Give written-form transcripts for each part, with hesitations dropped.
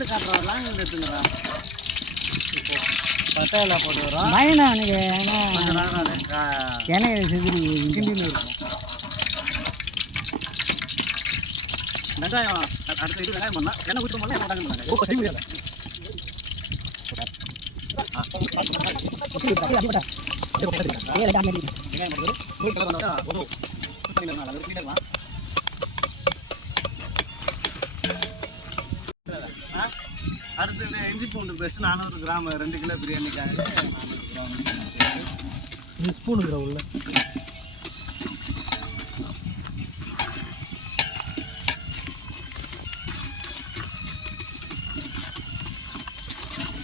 இருந்து காட்டுறோம் லாங்கில் எடுத்துக்கிறா பட்டையில் போட்டு வரோம் பயனா எனக்கு ஏன்னா எண்ணெய் செதுரி கிண்டின்னு இருக்கும் வெங்காயம் அடுத்த இது வெங்காயம் பண்ணால் எண்ணெய் ஊற்ற பண்ணால் என்ன பண்ணாங்க அடுத்து இந்த இஞ்சி பூண்டு பேஸ்ட் 400 கிராம் 2 கிலோ பிரியாணிக்காக ஸ்பூனுங்கிற உள்ள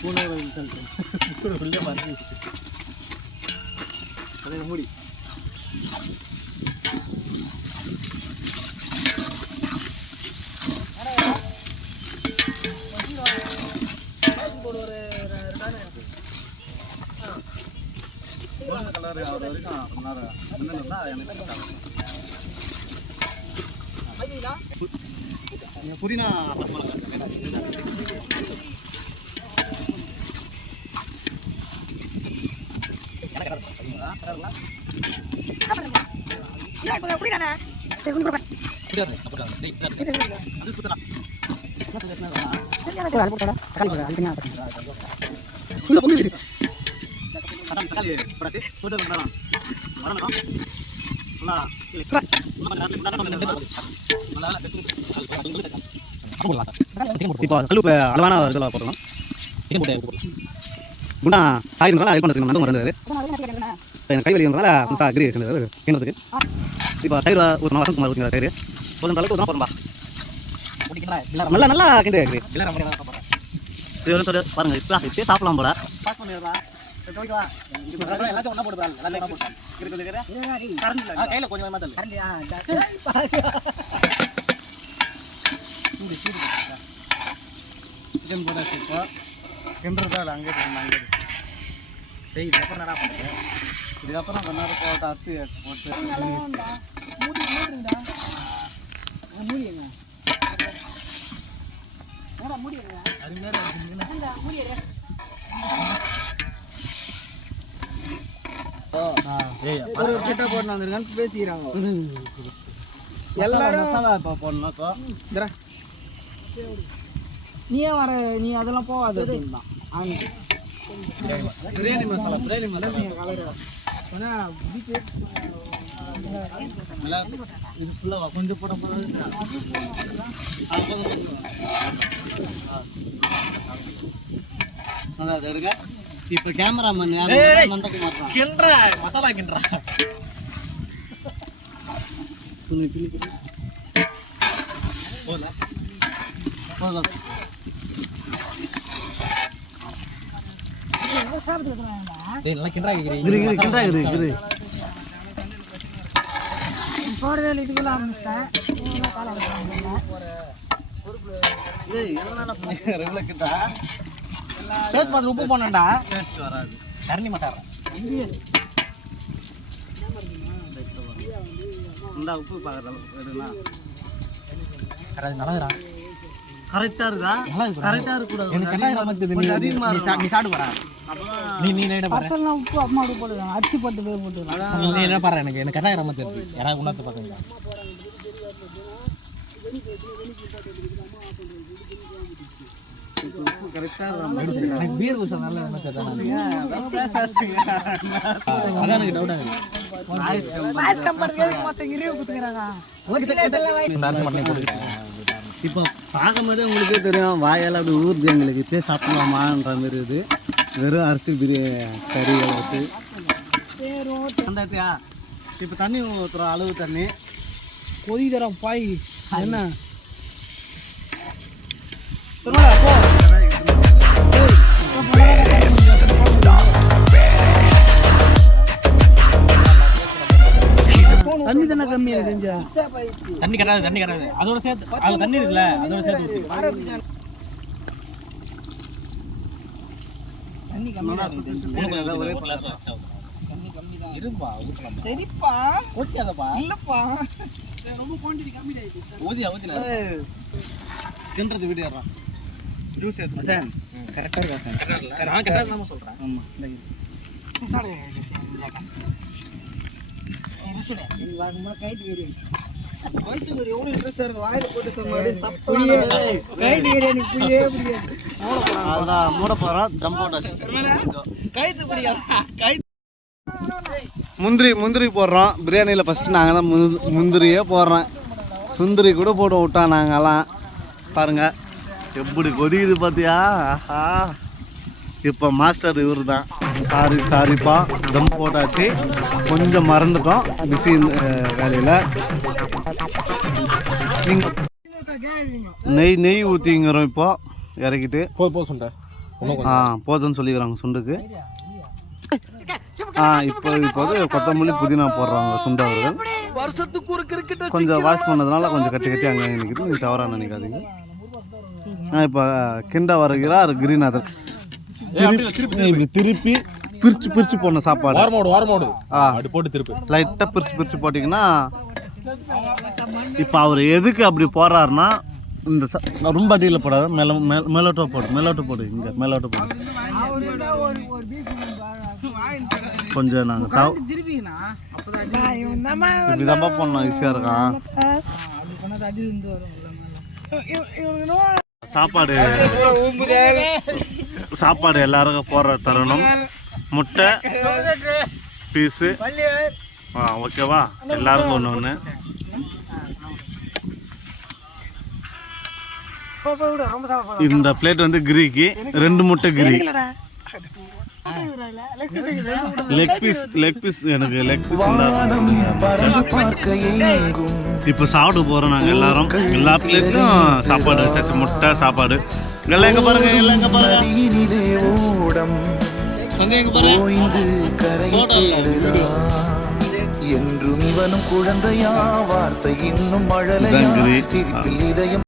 உள்ளே பார்த்து மூடி கலர் ஆகிற வரைக்கும் புதினா இப்போ கல்லுப்பு அளவான இதெல்லாம் போடணும் குண்டா சாயிருந்தாலும் ஹெல்ப் பண்ணுறதுக்கு வந்து மறந்துடுது இப்போ எனக்கு கை வலிக்கிறதுனால புதுசாக அக்ரி இருக்கிறது கிணத்துக்கு இப்போ தயிர் ஊற்றணும் வசந்தகுமார் ஊற்றுங்கிற தயிர் கொஞ்சம் அளவுக்கு ஊற்றணும் போகிறோம்பா நல்லா நல்லா கிண்டே அக்ரி பாருங்க இப்போ சாப்பிடலாம் போல கையில் கொஞ்சம் சிக்கன் போட்டாச்சு இப்போ கிண்டுறதா இல்லை அங்கே அங்கே இதுக்கப்புறம் என்ன பண்ணுறது இதுக்கப்புறம் கொஞ்ச நேரம் போட்டு அரிசி போட்டு ஒரு கிட்ட போட்டு வந்துருக்கான்னு பேசிக்கிறாங்க எல்லாரும் மசாலா இப்போ போடணும் இப்போ நீ ஏன் வர நீ அதெல்லாம் போகாது தான் பிரியாணி மசாலா இது ஃபுல்லாக கொஞ்சம் போட அதான் எடுங்க இப்போ கேமராமேன் கிண்டுறா மசாலா கிண்டுறா போதும் நல்லா கிண்டா போடுவேல் இதுக்குள்ள ஆரம்பிச்சிட்டேன் உப்பு போனேன்டா டேஸ்ட் வராது கரண்டி மாட்டாரா இந்த உப்பு பார்க்குறேன் நல்லா கரெக்டாக இருக்கா கரெக்டாக இருக்கக்கூடாது அதிகமாக நீ சாப்பிட்டு போறா நீ உப்பு அம்மா போட்டு அரிசி போட்டு போட்டு நீ என்ன பாரு எனக்கு கரெக்டாக ரொம்ப தெரியுது யாராவது உணர்த்து பார்க்குறீங்க எனக்கு பீர் ஊசம் நல்லா அதான் எனக்கு டவுட் ஆகுது இப்போ பார்க்கும்போதே உங்களுக்கே தெரியும் வாயால் அப்படி ஊறுது எங்களுக்கு இப்போயே சாப்பிடலாமான்ற மாதிரி இது வெறும் அரிசி கறி வளர்த்து வந்தாட்டியா இப்போ தண்ணி ஊற்றுறோம் அளவு தண்ணி கொதி தரோம் பாய் என்ன தண்ணி தானே கம்மியா இருக்கு தண்ணி கட்டாது அதோட சேர்த்து அது தண்ணி இருக்குல்ல அதோட சேர்த்து தண்ணி கம்மியா இருப்பா சரிப்பா ஓகேதாப்பா இல்லப்பா ரொம்ப குவாண்டிட்டி கம்மி ஆயிடுச்சு ஊதியா தின்றது வீடு ஏறான் ஜூஸ் எடுத்து கரெக்டாக இருக்கா சார் நான் கரெக்டாக தான் சொல்கிறேன் ஆமாம் மூட போகிறோம் முந்திரி போடுறோம் பிரியாணியில் ஃபஸ்ட்டு நாங்கள் தான் முந்திரியே போடுறோம் சுந்தரி கூட போட்டு விட்டோம் நாங்கள்லாம் பாருங்கள் எப்படி கொதிக்குது பார்த்தியா ஆஹா இப்போ மாஸ்டர் இவர் தான் சாரிப்பா தம் போட்டாச்சு கொஞ்சம் மறந்துட்டோம் பிஸி வேலையில் நெய் ஊற்றிங்கிறோம் இப்போ இறக்கிட்டு போதும்னு சொல்லிக்கிறாங்க சுண்டுக்கு இப்போது கொத்தமல்லி புதினா போடுறாங்க சுண்டு அவர்கள் கொஞ்சம் வாஷ் பண்ணதுனால கொஞ்சம் கட்டி அங்கே நிற்கிது நீங்கள் தவறாக நினைக்காதீங்க இப்போ கிண்ட வருகிறார் கிரீநாதர் இப்படி திருப்பி பிரித்து போடணும் சாப்பாடு போட்டு திருப்பி லைட்டாக பிரித்து போட்டிங்கன்னா இப்போ அவர் எதுக்கு அப்படி போடுறாருன்னா இந்த ரொம்ப அடியில் போடாது மேலோட்டோ போடு இங்கே மேலோட்டோ போடு கொஞ்சம் நாங்கள் இப்படிதான்ப்பா போடணும் ஈஸியாக இருக்கான் சாப்பாடு எல்லாருக்கும் போடுற தருணம் முட்டை பீஸு ஓகேவா எல்லாருக்கும் ஒன்று இந்த பிளேட் வந்து கிரிக்கு 2 முட்டை கிரி லெக் பீஸ் எனக்கு லெக் பீஸ் இப்போ சாப்பிட போகிறோம் நாங்கள் எல்லாரும் எல்லா பிளேட்லையும் சாப்பாடு வச்சாச்சு முட்டை சாப்பாடு எல்லாம் எங்கே பாருங்க என்றும் இவனும் குழந்தையா வார்த்தை இன்னும் மழலை